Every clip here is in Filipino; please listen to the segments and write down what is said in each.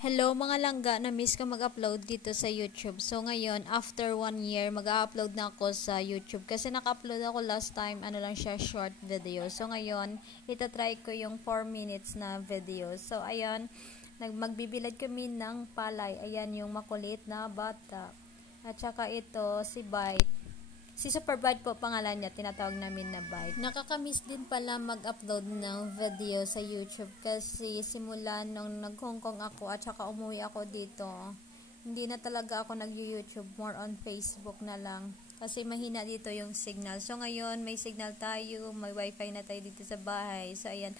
Hello mga langga, na-miss ko mag-upload dito sa YouTube. So ngayon, after 1 year, mag-upload na ako sa YouTube. Kasi naka-upload ako last time, ano lang siya, short video. So ngayon, itatry ko yung 4 minutes na video. So ayan, magbibilad kami ng palay. Ayan yung makulit na bata. At saka ito, si Bite. Si Super Bite po pangalan niya, tinatawag namin na Bite. Nakakamiss din pala mag-upload ng video sa YouTube kasi simula nung nag-Hong Kong ako at saka umuwi ako dito, hindi na talaga ako nag-YouTube, more on Facebook na lang. Kasi mahina dito yung signal. So ngayon, may signal tayo, may wifi na tayo dito sa bahay. So ayan,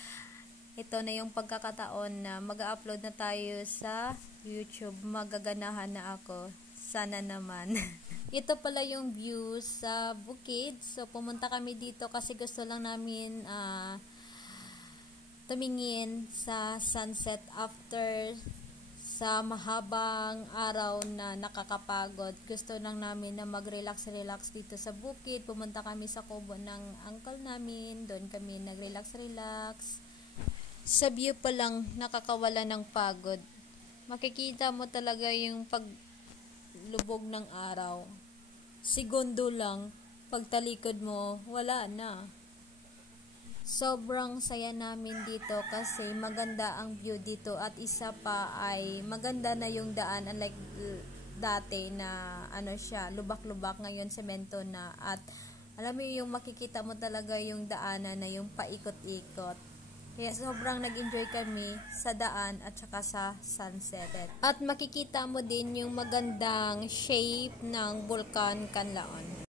ito na yung pagkakataon na mag-upload na tayo sa YouTube. Magaganahan na ako. Sana naman. Ito pala yung view sa bukid. So, pumunta kami dito kasi gusto lang namin tumingin sa sunset after sa mahabang araw na nakakapagod. Gusto lang namin na mag-relax-relax dito sa bukid. Pumunta kami sa kubo ng uncle namin. Doon kami nag-relax-relax. Sa view pa lang, nakakawala ng pagod. Makikita mo talaga yung paglubog ng araw. Segundo lang, pagtalikod mo, wala na. Sobrang saya namin dito kasi maganda ang view dito at isa pa ay maganda na yung daan, unlike dati na ano siya, lubak-lubak, ngayon semento na, at alam mo yung makikita mo talaga yung daanan na yung paikot-ikot. Kaya sobrang nag-enjoy kami sa daan at saka sa sunset. At makikita mo din yung magandang shape ng Bulkan Kanlaon.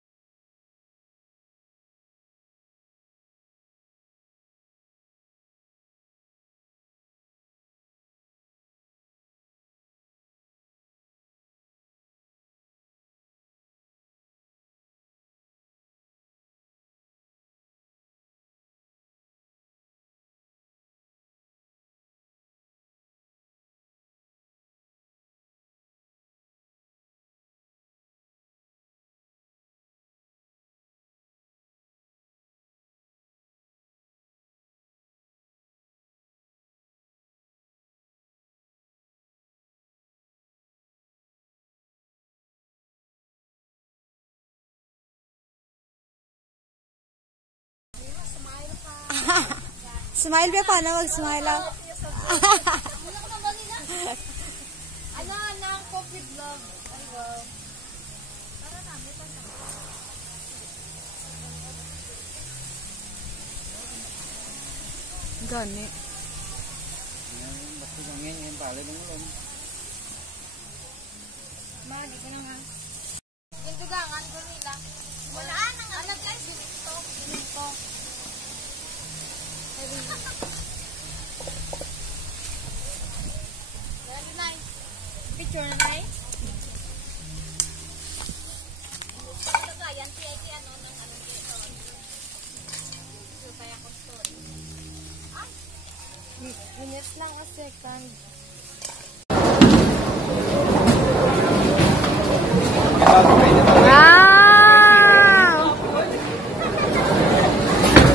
Smile ba? Paano mag-smile ako? Ano na coffee vlog? Aygo. Gani. Basta ganyan yung pala ng ulam. Ma, di ko na nga. Yung dugangan ko nila. Wala nang alam guys, dito. Dito. Picture na tayo. Ito ka, yan siya ano ng ano dito. Ito kaya ko story. Ay! Minutes lang a second. Wow!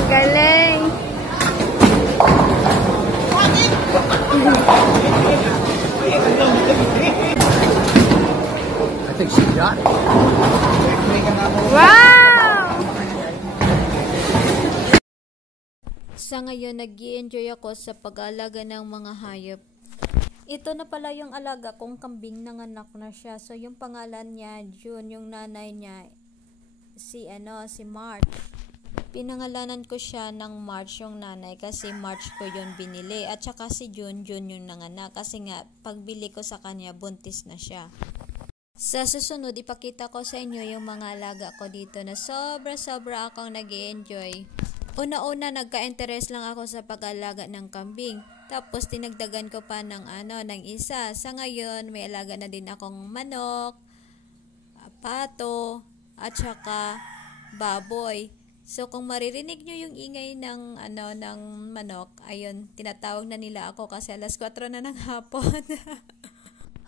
Galing! I think she got it. Wow! Sa ngayon, nag-i-enjoy ako sa pag-aalaga ng mga hayop. Ito na pala yung alaga kong kambing, nanganak na siya. So, yung pangalan niya, June, yung nanay niya, si March. Pinangalanan ko siya ng March yung nanay kasi March ko yun binili. At saka si June yung nanganak kasi nga, pagbili ko sa kanya, buntis na siya. Sa susunod, ipakita ko sa inyo yung mga alaga ko dito na sobra-sobra akong nag-i-enjoy. Una-una, nagka-interest lang ako sa pag-alaga ng kambing. Tapos, tinagdagan ko pa ng isa. Sa ngayon, may alaga na din akong manok, pato, at saka baboy. So, kung maririnig nyo yung ingay ng manok, ayun, tinatawag na nila ako kasi alas 4 na ng hapon.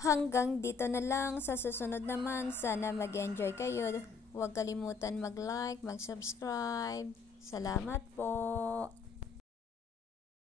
Hanggang dito na lang. Sa susunod naman, sana mag-enjoy kayo. Huwag kalimutan mag-like, mag-subscribe. Salamat po.